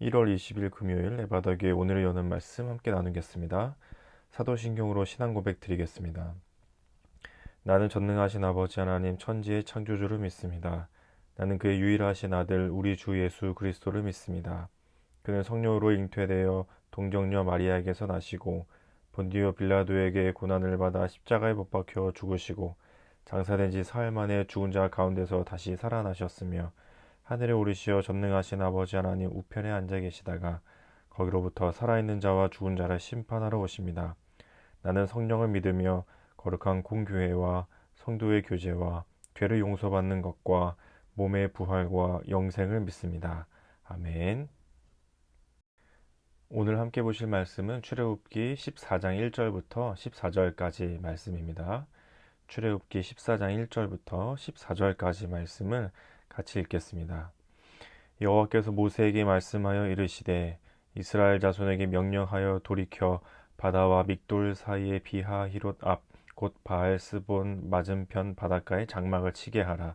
1월 20일 금요일 에바더기의 오늘을 여는 말씀 함께 나누겠습니다. 사도신경으로 신앙 고백 드리겠습니다. 나는 전능하신 아버지 하나님 천지의 창조주를 믿습니다. 나는 그의 유일하신 아들 우리 주 예수 그리스도를 믿습니다. 그는 성령으로 잉태되어 동정녀 마리아에게서 나시고 본디오 빌라도에게 고난을 받아 십자가에 못 박혀 죽으시고 장사된 지 사흘 만에 죽은 자 가운데서 다시 살아나셨으며 하늘에 오르시어 전능하신 아버지 하나님 우편에 앉아 계시다가 거기로부터 살아있는 자와 죽은 자를 심판하러 오십니다. 나는 성령을 믿으며 거룩한 공교회와 성도의 교제와 죄를 용서받는 것과 몸의 부활과 영생을 믿습니다. 아멘. 오늘 함께 보실 말씀은 출애굽기 14장 1절부터 14절까지 말씀입니다. 출애굽기 14장 1절부터 14절까지 말씀을 같이 읽겠습니다. 여호와께서 모세에게 말씀하여 이르시되 이스라엘 자손에게 명령하여 돌이켜 바다와 믹돌 사이의 비하 히롯 앞 곧 바알스본 맞은편 바닷가에 장막을 치게 하라.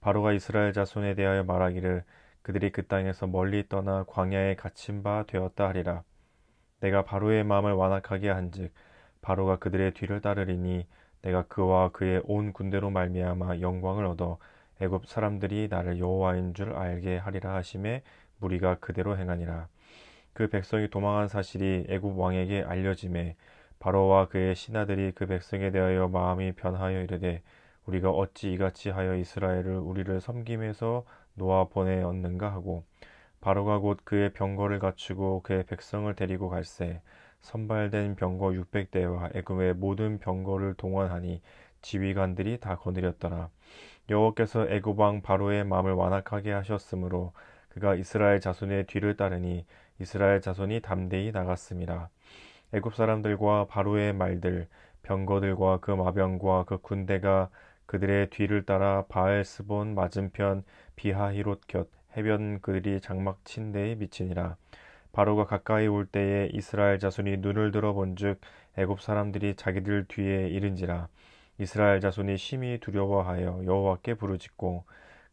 바로가 이스라엘 자손에 대하여 말하기를 그들이 그 땅에서 멀리 떠나 광야에 갇힌 바 되었다 하리라. 내가 바로의 마음을 완악하게 한즉 바로가 그들의 뒤를 따르리니 내가 그와 그의 온 군대로 말미암아 영광을 얻어 애굽 사람들이 나를 여호와인 줄 알게 하리라 하심에 무리가 그대로 행하니라. 그 백성이 도망한 사실이 애굽 왕에게 알려짐에 바로와 그의 신하들이 그 백성에 대하여 마음이 변하여 이르되 우리가 어찌 이같이 하여 이스라엘을 우리를 섬김에서 놓아 보내었는가 하고 바로가 곧 그의 병거를 갖추고 그의 백성을 데리고 갈새 선발된 병거 600대와 애굽의 모든 병거를 동원하니 지휘관들이 다 거느렸더라. 여호와께서 애굽 왕 바로의 마음을 완악하게 하셨으므로 그가 이스라엘 자손의 뒤를 따르니 이스라엘 자손이 담대히 나갔습니다. 애굽 사람들과 바로의 말들 병거들과 그 마병과 그 군대가 그들의 뒤를 따라 바알스본 맞은편 비하히롯 곁 해변 그들이 장막 친 데에 미치니라. 바로가 가까이 올 때에 이스라엘 자손이 눈을 들어 본즉 애굽 사람들이 자기들 뒤에 이른지라. 이스라엘 자손이 심히 두려워하여 여호와께 부르짖고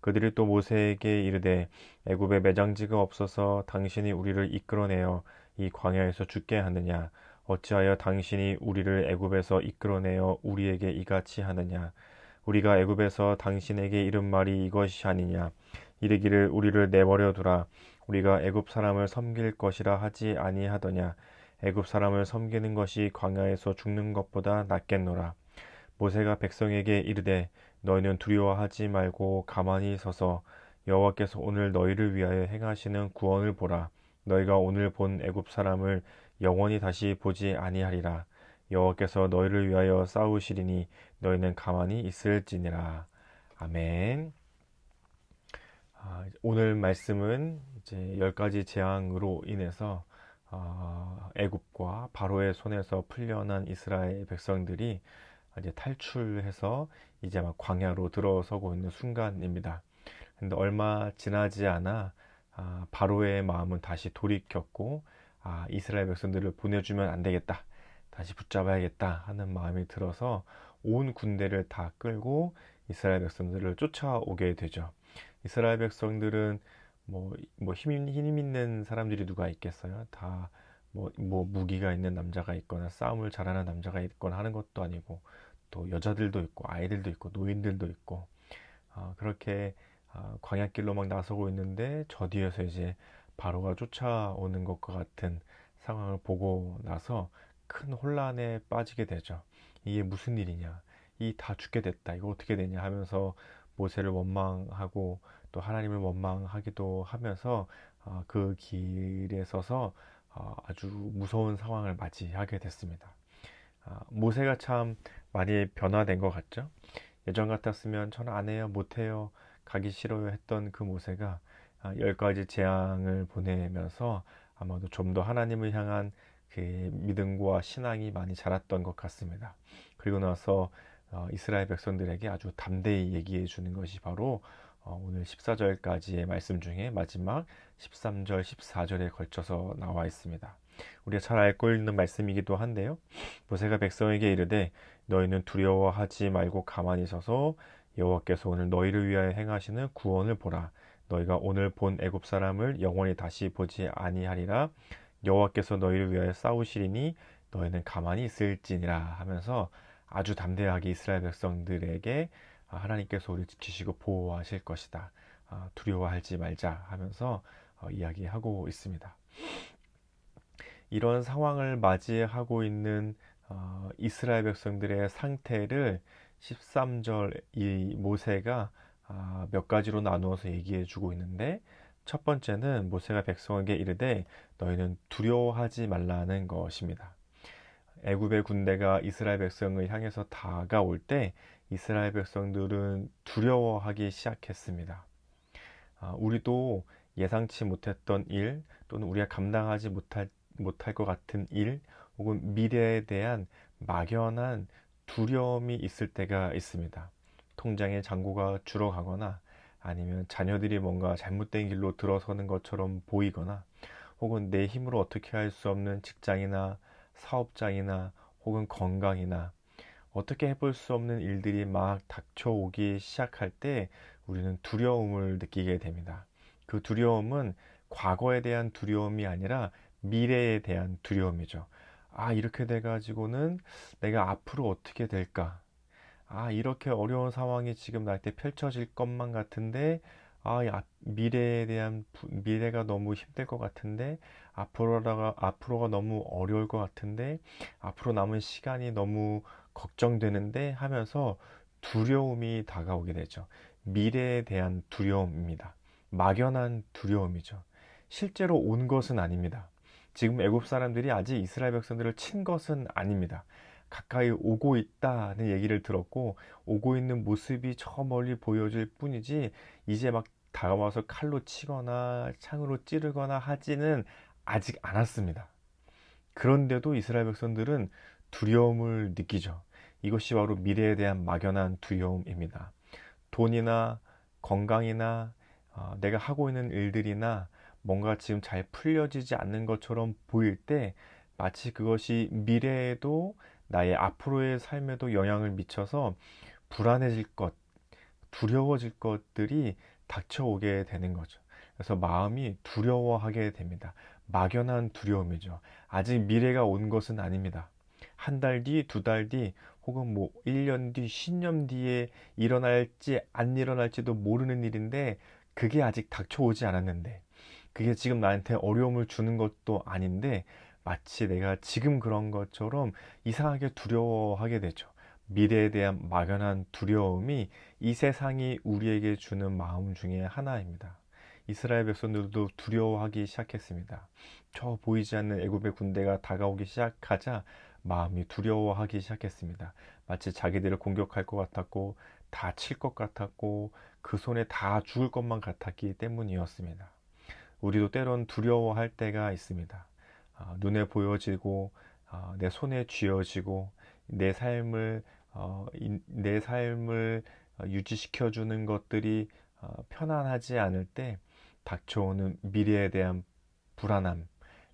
그들이 또 모세에게 이르되 애굽에 매장지가 없어서 당신이 우리를 이끌어내어 이 광야에서 죽게 하느냐 어찌하여 당신이 우리를 애굽에서 이끌어내어 우리에게 이같이 하느냐 우리가 애굽에서 당신에게 이른 말이 이것이 아니냐 이르기를 우리를 내버려 두라 우리가 애굽 사람을 섬길 것이라 하지 아니하더냐 애굽 사람을 섬기는 것이 광야에서 죽는 것보다 낫겠노라. 모세가 백성에게 이르되 너희는 두려워하지 말고 가만히 서서 여호와께서 오늘 너희를 위하여 행하시는 구원을 보라. 너희가 오늘 본 애굽 사람을 영원히 다시 보지 아니하리라. 여호와께서 너희를 위하여 싸우시리니 너희는 가만히 있을지니라. 아멘. 오늘 말씀은 이제 10가지 재앙으로 인해서 애굽과 바로의 손에서 풀려난 이스라엘 백성들이 이제 탈출해서 이제 막 광야로 들어서고 있는 순간입니다. 근데 얼마 지나지 않아 바로의 마음은 다시 돌이켰고 이스라엘 백성들을 보내주면 안 되겠다. 다시 붙잡아야겠다 하는 마음이 들어서 온 군대를 다 끌고 이스라엘 백성들을 쫓아오게 되죠. 이스라엘 백성들은 힘 있는 사람들이 누가 있겠어요? 다 무기가 있는 남자가 있거나 싸움을 잘하는 남자가 있거나 하는 것도 아니고 또 여자들도 있고 아이들도 있고 노인들도 있고 그렇게 광야길로 막 나서고 있는데 저 뒤에서 이제 바로가 쫓아오는 것과 같은 상황을 보고 나서 큰 혼란에 빠지게 되죠. 이게 무슨 일이냐? 이 다 죽게 됐다. 이거 어떻게 되냐 하면서 모세를 원망하고 또 하나님을 원망하기도 하면서 그 길에 서서 아주 무서운 상황을 맞이하게 됐습니다. 모세가 참 많이 변화된 것 같죠? 예전 같았으면 저는 안 해요, 못 해요, 가기 싫어요 했던 그 모세가 10가지 재앙을 보내면서 아마도 좀 더 하나님을 향한 그 믿음과 신앙이 많이 자랐던 것 같습니다. 그리고 나서 이스라엘 백성들에게 아주 담대히 얘기해 주는 것이 바로 오늘 14절까지의 말씀 중에 마지막 13절, 14절에 걸쳐서 나와 있습니다. 우리가 잘 알고 있는 말씀이기도 한데요. 모세가 백성에게 이르되 너희는 두려워하지 말고 가만히 서서 여호와께서 오늘 너희를 위하여 행하시는 구원을 보라. 너희가 오늘 본 애굽 사람을 영원히 다시 보지 아니하리라. 여호와께서 너희를 위하여 싸우시리니 너희는 가만히 있을지니라 하면서 아주 담대하게 이스라엘 백성들에게 하나님께서 우리 지키시고 보호하실 것이다. 두려워하지 말자 하면서 이야기하고 있습니다. 이런 상황을 맞이하고 있는 이스라엘 백성들의 상태를 13절 이 모세가 몇 가지로 나누어서 얘기해 주고 있는데, 첫 번째는 모세가 백성에게 이르되 너희는 두려워하지 말라는 것입니다. 애굽의 군대가 이스라엘 백성을 향해서 다가올 때 이스라엘 백성들은 두려워하기 시작했습니다. 우리도 예상치 못했던 일, 또는 우리가 감당하지 못할 것 같은 일, 혹은 미래에 대한 막연한 두려움이 있을 때가 있습니다. 통장에 잔고가 줄어가거나, 아니면 자녀들이 뭔가 잘못된 길로 들어서는 것처럼 보이거나, 혹은 내 힘으로 어떻게 할 수 없는 직장이나 사업장이나 혹은 건강이나 어떻게 해볼 수 없는 일들이 막 닥쳐오기 시작할 때 우리는 두려움을 느끼게 됩니다. 그 두려움은 과거에 대한 두려움이 아니라 미래에 대한 두려움이죠. 이렇게 돼가지고는 내가 앞으로 어떻게 될까? 이렇게 어려운 상황이 지금 나한테 펼쳐질 것만 같은데, 미래에 대한, 미래가 너무 힘들 것 같은데, 앞으로가 너무 어려울 것 같은데, 앞으로 남은 시간이 너무 걱정되는데 하면서 두려움이 다가오게 되죠. 미래에 대한 두려움입니다. 막연한 두려움이죠. 실제로 온 것은 아닙니다. 지금 애굽 사람들이 아직 이스라엘 백성들을 친 것은 아닙니다. 가까이 오고 있다는 얘기를 들었고, 오고 있는 모습이 저 멀리 보여질 뿐이지 이제 막 다가와서 칼로 치거나 창으로 찌르거나 하지는 아직 않았습니다. 그런데도 이스라엘 백성들은 두려움을 느끼죠. 이것이 바로 미래에 대한 막연한 두려움입니다. 돈이나 건강이나 내가 하고 있는 일들이나 뭔가 지금 잘 풀려지지 않는 것처럼 보일 때 마치 그것이 미래에도 나의 앞으로의 삶에도 영향을 미쳐서 불안해질 것, 두려워질 것들이 닥쳐오게 되는 거죠. 그래서 마음이 두려워하게 됩니다. 막연한 두려움이죠. 아직 미래가 온 것은 아닙니다. 한 달 뒤, 두 달 뒤, 혹은 1년 뒤, 10년 뒤에 일어날지 안 일어날지도 모르는 일인데, 그게 아직 닥쳐오지 않았는데, 그게 지금 나한테 어려움을 주는 것도 아닌데, 마치 내가 지금 그런 것처럼 이상하게 두려워하게 되죠. 미래에 대한 막연한 두려움이 이 세상이 우리에게 주는 마음 중에 하나입니다. 이스라엘 백성들도 두려워하기 시작했습니다. 저 보이지 않는 애굽의 군대가 다가오기 시작하자 마음이 두려워하기 시작했습니다. 마치 자기들을 공격할 것 같았고, 다칠 것 같았고, 그 손에 다 죽을 것만 같았기 때문이었습니다. 우리도 때론 두려워할 때가 있습니다. 눈에 보여지고, 내 손에 쥐어지고, 내 삶을 유지시켜주는 것들이 편안하지 않을 때 닥쳐오는 미래에 대한 불안함,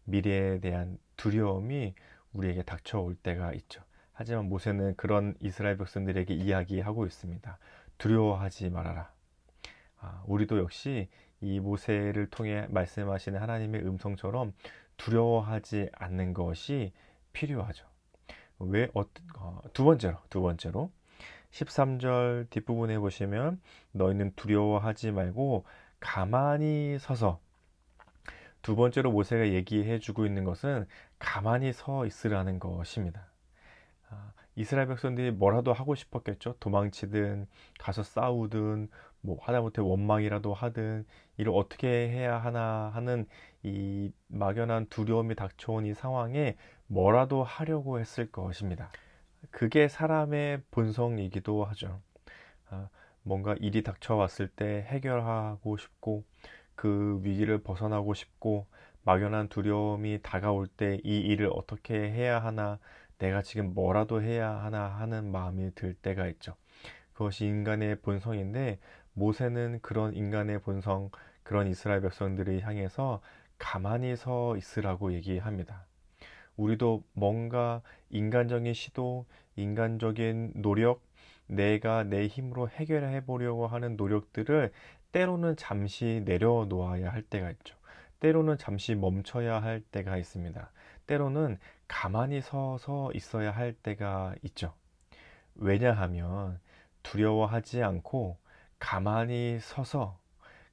미래에 대한 두려움이 우리에게 닥쳐올 때가 있죠. 하지만 모세는 그런 이스라엘 백성들에게 이야기하고 있습니다. 두려워하지 말아라. 우리도 역시 이 모세를 통해 말씀하시는 하나님의 음성처럼 두려워하지 않는 것이 필요하죠. 두 번째로 13절 뒷부분에 보시면 너희는 두려워하지 말고 가만히 서서, 두 번째로 모세가 얘기해 주고 있는 것은 가만히 서 있으라는 것입니다. 이스라엘 백성들이 뭐라도 하고 싶었겠죠. 도망치든 가서 싸우든 하다못해 원망이라도 하든 이를 어떻게 해야 하나 하는 이 막연한 두려움이 닥쳐온 이 상황에 뭐라도 하려고 했을 것입니다. 그게 사람의 본성이기도 하죠. 뭔가 일이 닥쳐왔을 때 해결하고 싶고, 그 위기를 벗어나고 싶고, 막연한 두려움이 다가올 때 이 일을 어떻게 해야 하나, 내가 지금 뭐라도 해야 하나 하는 마음이 들 때가 있죠. 그것이 인간의 본성인데, 모세는 그런 인간의 본성, 그런 이스라엘 백성들을 향해서 가만히 서 있으라고 얘기합니다. 우리도 뭔가 인간적인 시도, 인간적인 노력, 내가 내 힘으로 해결해 보려고 하는 노력들을 때로는 잠시 내려놓아야 할 때가 있죠. 때로는 잠시 멈춰야 할 때가 있습니다. 때로는 가만히 서서 있어야 할 때가 있죠. 왜냐하면 두려워하지 않고 가만히 서서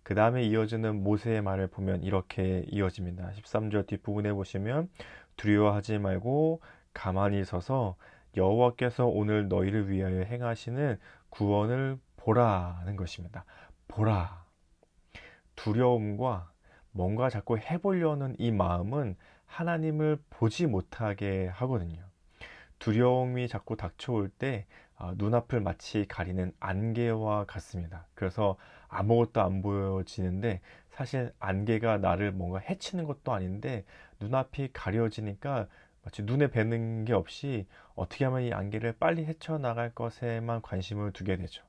그 다음에 이어지는 모세의 말을 보면 이렇게 이어집니다. 13절 뒷부분에 보시면 두려워하지 말고 가만히 서서 여호와께서 오늘 너희를 위하여 행하시는 구원을 보라는 것입니다. 보라. 두려움과 뭔가 자꾸 해보려는 이 마음은 하나님을 보지 못하게 하거든요. 두려움이 자꾸 닥쳐올 때 눈앞을 마치 가리는 안개와 같습니다. 그래서 아무것도 안 보여지는데 사실 안개가 나를 뭔가 해치는 것도 아닌데 눈앞이 가려지니까 마치 눈에 뵈는 게 없이 어떻게 하면 이 안개를 빨리 헤쳐나갈 것에만 관심을 두게 되죠.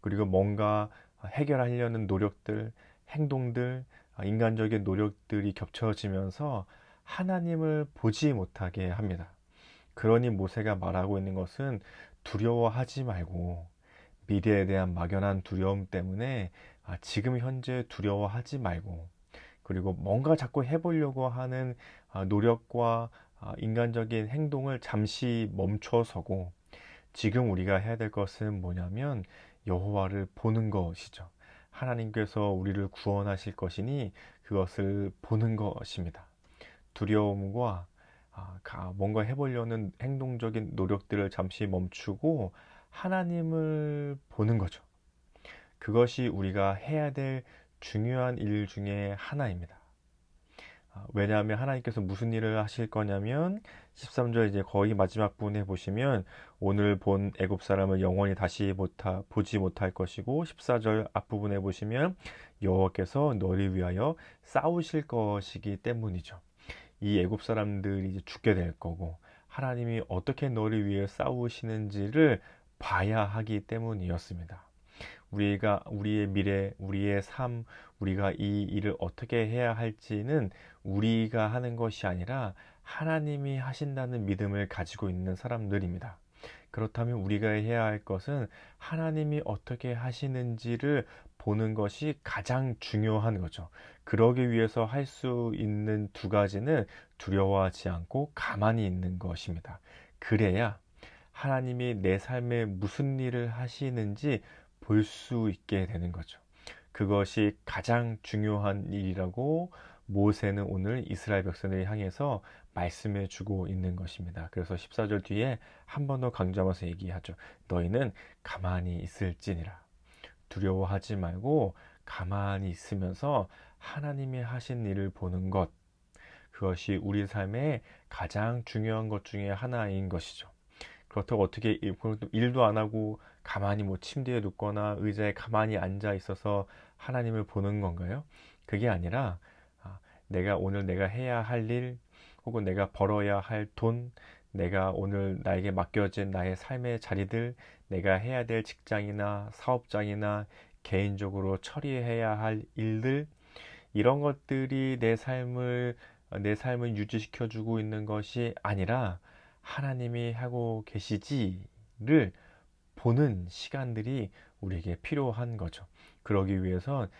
그리고 뭔가 해결하려는 노력들, 행동들, 인간적인 노력들이 겹쳐지면서 하나님을 보지 못하게 합니다. 그러니 모세가 말하고 있는 것은 두려워하지 말고 미래에 대한 막연한 두려움 때문에 지금 현재 두려워하지 말고 그리고 뭔가 자꾸 해보려고 하는 노력과 인간적인 행동을 잠시 멈춰서고 지금 우리가 해야 될 것은 뭐냐면 여호와를 보는 것이죠. 하나님께서 우리를 구원하실 것이니 그것을 보는 것입니다. 두려움과 뭔가 해보려는 행동적인 노력들을 잠시 멈추고 하나님을 보는 거죠. 그것이 우리가 해야 될 중요한 일 중에 하나입니다. 왜냐하면 하나님께서 무슨 일을 하실 거냐면 13절 이제 거의 마지막 부분에 보시면 오늘 본 애굽 사람을 영원히 다시 보지 못할 것이고 14절 앞부분에 보시면 여호와께서 너를 위하여 싸우실 것이기 때문이죠. 이 애굽 사람들이 이제 죽게 될 거고 하나님이 어떻게 너를 위해 싸우시는지를 봐야 하기 때문이었습니다. 우리가 우리의 미래, 우리의 삶, 우리가 이 일을 어떻게 해야 할지는 우리가 하는 것이 아니라 하나님이 하신다는 믿음을 가지고 있는 사람들입니다. 그렇다면 우리가 해야 할 것은 하나님이 어떻게 하시는지를 보는 것이 가장 중요한 거죠. 그러기 위해서 할 수 있는 두 가지는 두려워하지 않고 가만히 있는 것입니다. 그래야 하나님이 내 삶에 무슨 일을 하시는지 볼 수 있게 되는 거죠. 그것이 가장 중요한 일이라고 모세는 오늘 이스라엘 백성들을 향해서 말씀해 주고 있는 것입니다. 그래서 14절 뒤에 한 번 더 강조하면서 얘기하죠. 너희는 가만히 있을지니라. 두려워하지 말고 가만히 있으면서 하나님이 하신 일을 보는 것. 그것이 우리 삶의 가장 중요한 것 중에 하나인 것이죠. 그렇다고 어떻게 일도 안 하고 가만히 뭐 침대에 눕거나 의자에 가만히 앉아 있어서 하나님을 보는 건가요? 그게 아니라 내가 오늘 내가 해야 할 일, 혹은 내가 벌어야 할 돈, 내가 오늘 나에게 맡겨진 나의 삶의 자리들, 내가 해야 될 직장이나 사업장이나 개인적으로 처리해야 할 일들, 이런 것들이 내 삶을 유지시켜주고 있는 것이 아니라 하나님이 하고 계시지를 보는 시간들이 우리에게 필요한 거죠. 그러기 위해선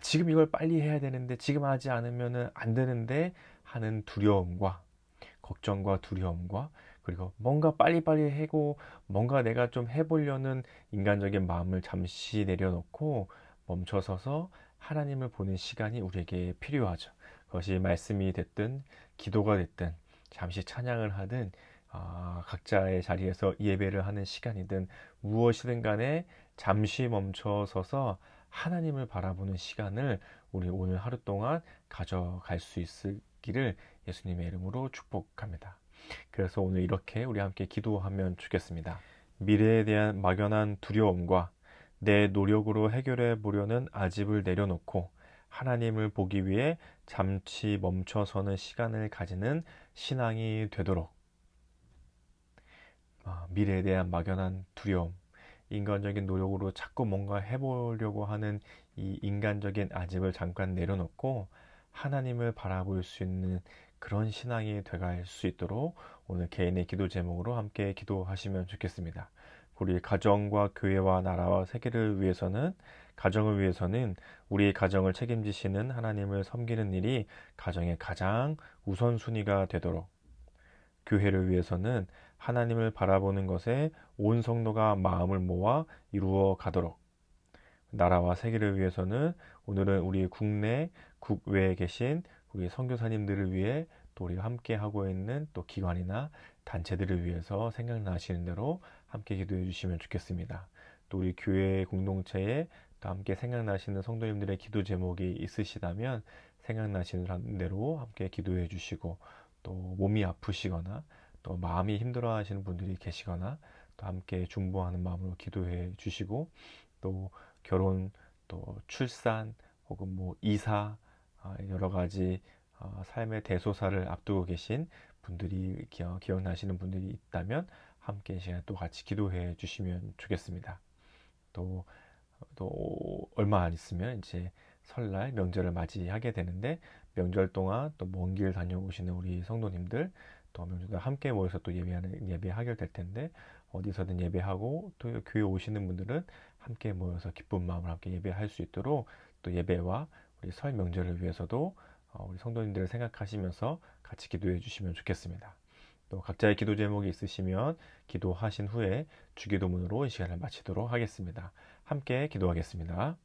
지금 이걸 빨리 해야 되는데 지금 하지 않으면 안 되는데 하는 두려움과 걱정과 두려움과 그리고 뭔가 빨리빨리 하고 뭔가 내가 좀 해보려는 인간적인 마음을 잠시 내려놓고 멈춰서서 하나님을 보는 시간이 우리에게 필요하죠. 그것이 말씀이 됐든 기도가 됐든 잠시 찬양을 하든 각자의 자리에서 예배를 하는 시간이든 무엇이든 간에 잠시 멈춰서서 하나님을 바라보는 시간을 우리 오늘 하루 동안 가져갈 수 있기를 예수님의 이름으로 축복합니다. 그래서 오늘 이렇게 우리 함께 기도하면 좋겠습니다. 미래에 대한 막연한 두려움과 내 노력으로 해결해 보려는 아집을 내려놓고 하나님을 보기 위해 잠시 멈춰서는 시간을 가지는 신앙이 되도록 미래에 대한 막연한 두려움, 인간적인 노력으로 자꾸 뭔가 해보려고 하는 이 인간적인 아집을 잠깐 내려놓고 하나님을 바라볼 수 있는 그런 신앙이 돼갈 수 있도록 오늘 개인의 기도 제목으로 함께 기도하시면 좋겠습니다. 우리 가정과 교회와 나라와 세계를 위해서는 가정을 위해서는 우리의 가정을 책임지시는 하나님을 섬기는 일이 가정의 가장 우선순위가 되도록 교회를 위해서는 하나님을 바라보는 것에 온 성도가 마음을 모아 이루어 가도록 나라와 세계를 위해서는 오늘은 우리 국내, 국외에 계신 우리 선교사님들을 위해 또 우리가 함께 하고 있는 또 기관이나 단체들을 위해서 생각나시는 대로 함께 기도해 주시면 좋겠습니다. 또 우리 교회 공동체에 또 함께 생각나시는 성도님들의 기도 제목이 있으시다면 생각나시는 대로 함께 기도해 주시고 또 몸이 아프시거나 또 마음이 힘들어 하시는 분들이 계시거나 또 함께 중보하는 마음으로 기도해 주시고 또 결혼, 또 출산, 혹은 뭐 이사, 여러 가지 삶의 대소사를 앞두고 계신 분들이 기억나시는 분들이 있다면 함께 시간 또 같이 기도해 주시면 좋겠습니다. 또, 또 얼마 안 있으면 이제 설날 명절을 맞이하게 되는데 명절 동안 또 먼 길 다녀오시는 우리 성도님들 또 명절 함께 모여서 또 예배하게 될 텐데 어디서든 예배하고 또 교회 오시는 분들은 함께 모여서 기쁜 마음을 함께 예배할 수 있도록 또 예배와 우리 설 명절을 위해서도 우리 성도님들을 생각하시면서 같이 기도해 주시면 좋겠습니다. 또 각자의 기도 제목이 있으시면 기도하신 후에 주기도문으로 이 시간을 마치도록 하겠습니다. 함께 기도하겠습니다.